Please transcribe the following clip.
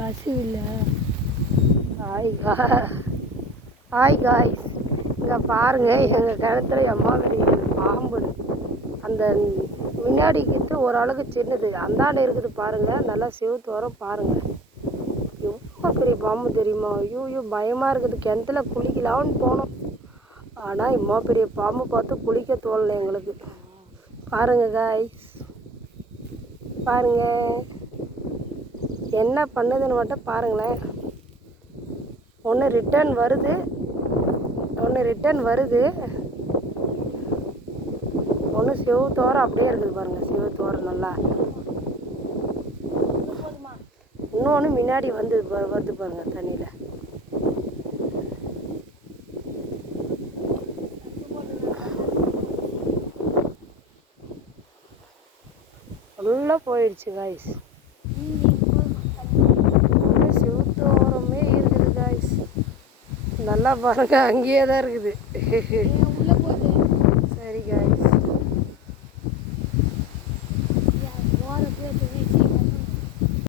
அசிவில்லை. Hi guys, இங்கே பாருங்கள், எங்கள் கிணத்துல அம்மா வீடு பாம்பு. அந்த முன்னாடிக்கிட்டு ஓரளவுக்கு சின்னது அந்தாண்ட இருக்குது பாருங்கள். நல்லா செவுத்து வர பாருங்கள். எவ்வளோ பெரிய பாம்பு தெரியுமா? ஐயோ பயமாக இருக்குது. கிணத்துல குளிக்கலாம்னு போனோம், ஆனால் இம்மா பெரிய பாம்பு பார்த்து குளிக்க தோணலை எங்களுக்கு. பாருங்கள் காய்ஸ், பாருங்கள் என்ன பண்ணுதுன்னு மட்டும் பாருங்களேன். ஒன்று ரிட்டர்ன் வருது, ஒன்று செவுத்தோரம் அப்படியே இருக்குது பாருங்கள். செவுத்தோரம் நல்லா, இன்னொன்று முன்னாடி வருது பாருங்கள் தண்ணியில். நல்லா போயிடுச்சு காய்ஸ். செவுத்தோரமே இருக்குது காய்ஸ். நல்லா பாருங்க, அங்கேயே தான் இருக்குது. சரி காய்ஸ்.